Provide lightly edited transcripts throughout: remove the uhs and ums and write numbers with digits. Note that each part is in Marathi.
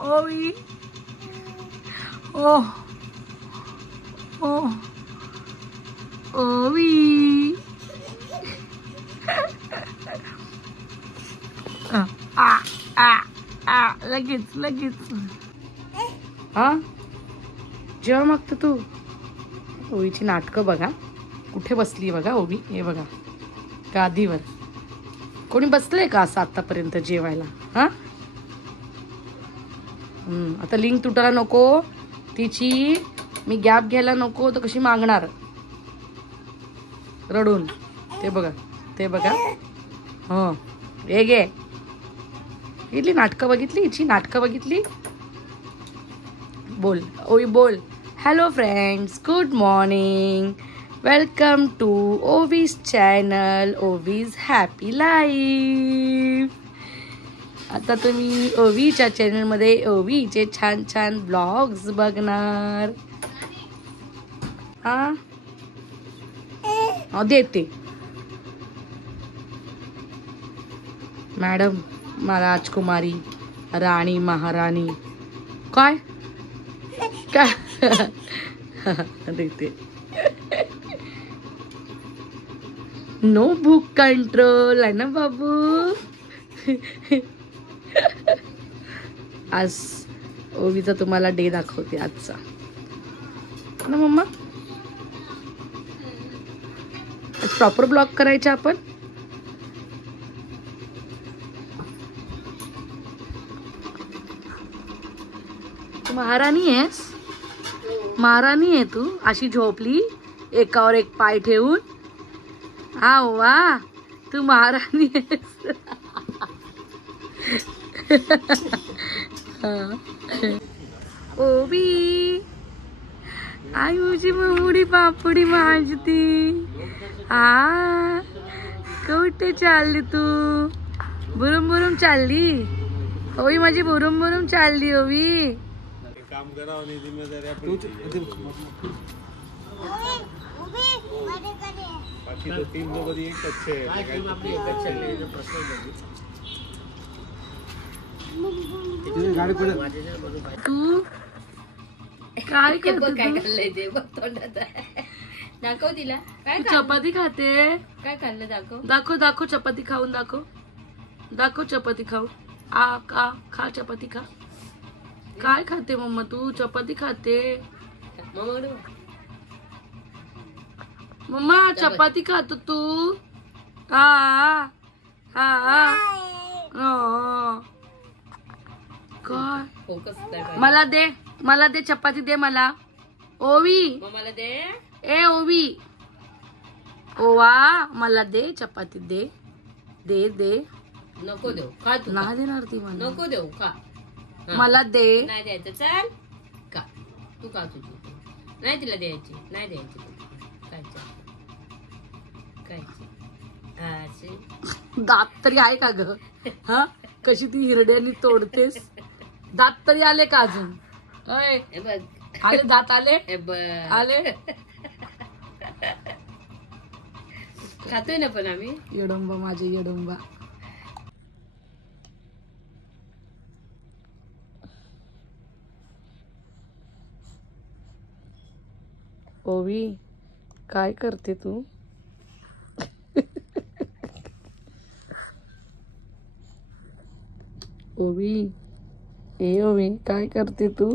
ओवी ओ ओ ओवी आ आ आ लगेच लगेच हा जेव्हा मागतो तू. ओवीची नाटकं बघा, कुठे बसली बघा ओवी. हे बघा गादीवर. कोणी बसलंय का असं आतापर्यंत जेवायला? हा आता लिंक तुटायला नको तिची. मी गॅप घ्यायला नको तर कशी मागणार रडून. ते बघा ते बघा. हो हे गे इथली नाटकं बघितली, हिची नाटकं बघितली. बोल ओवी बोल. Hello friends, good morning. Welcome to Ovi's channel, Ovi's happy life. आता तुम्ही ओवीच्या चॅनलमध्ये ओवीचे छान छान ब्लॉग्स बघणार. हा देते मॅडम. राजकुमारी, राणी, महाराणी काय काय देते. नो बुक कंट्रोल आहे ना बाबू. आज ओवीचा तुम्हाला डे दाखवते आजचा ना मम्मा. प्रॉपर ब्लॉग करायचा आपण. तू महाराणी आहेस, महाराणी आहे तू. अशी झोपली एकावर एक पाय ठेवून. हा वा तू महाराणी आहेस. ओबी आयुची मुडी पापडी भाजती. हा कुठे चालली तू? बुरुम बुरुम चालली ओवी माझी, बुरुम बुरुम चालली ओवी. काम करा बाकी तो 3 लोग एक अच्छे तू काय खाल्लंय ते तोंडात दाखव तिला. काय चपाती खाते? काय खाल्लं दाखव दाखव दाखव. चपाती खाऊन दाखव दाखव. चपाती खाऊ आ खा चपाती खा. काय खाते मम्मा तू? चपाती खाते मम्मा. चपाती खातो तू? हा हा काय? मला दे, मला दे चपाती दे मला. ओवी मला दे. ए ओवी ओवा मला दे चपाती दे दे दे. नको देऊ खा तू. नाही देणार ती मला. नको देऊ खा. मला दे. नाही द्यायचं. चल का तू का तुझी नाही तिला द्यायची. नाही द्यायची. दात तरी आहे का ग? हा कशी ती हिरड्यानी तोडतेस. दात तरी आले का अजून? आले दात आले आले. खातोय ना पण आम्ही. येडंबा माझे येडंबा. ओवी काय करते तू? ओवी ए ओवी काय करते तू?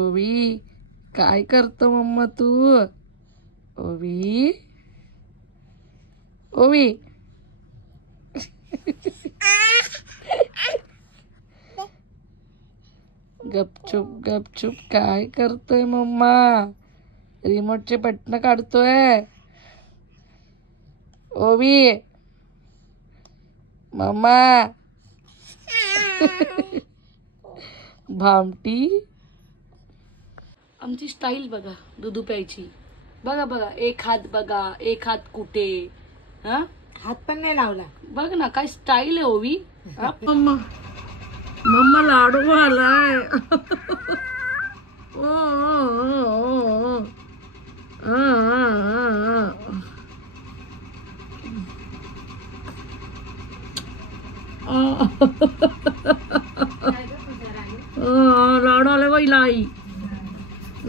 ओवी काय करतो मम्मा तू? ओवी ओवी गपचूप गपचूप काय करतोय मम्मा? रिमोटचे बटन काढतोय. ओवी मम्मा भामटी. आमची स्टाईल बघा दूध प्यायची. बघा बघा एक हात बघा, एक हात कुठे. हा हात पण नाही लावला. बघ ना काय स्टाईल आहे ओवी. मम्मा मम्मा लाडू आलाय. लाडू आले बाई लाई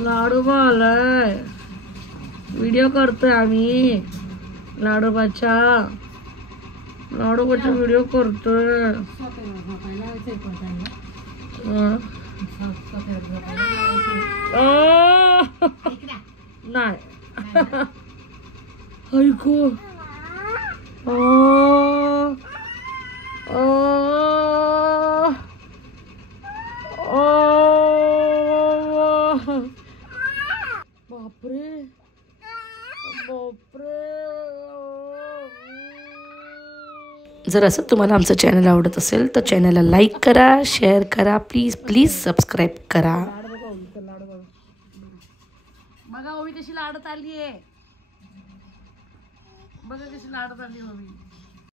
लाडू आलाय व्हिडिओ करतोय आम्ही लाडोबाचा व्हिडिओ करतोय नाही ऐकू बापरे बापरे. जर असं तुम्हाला आमचं चॅनल आवडत असेल तर चॅनलला लाईक करा, शेअर करा, प्लीज सबस्क्राईब करा. बघा ओवी कशी लाडत आली आहे, बघा कशी लाडत आली ओवी.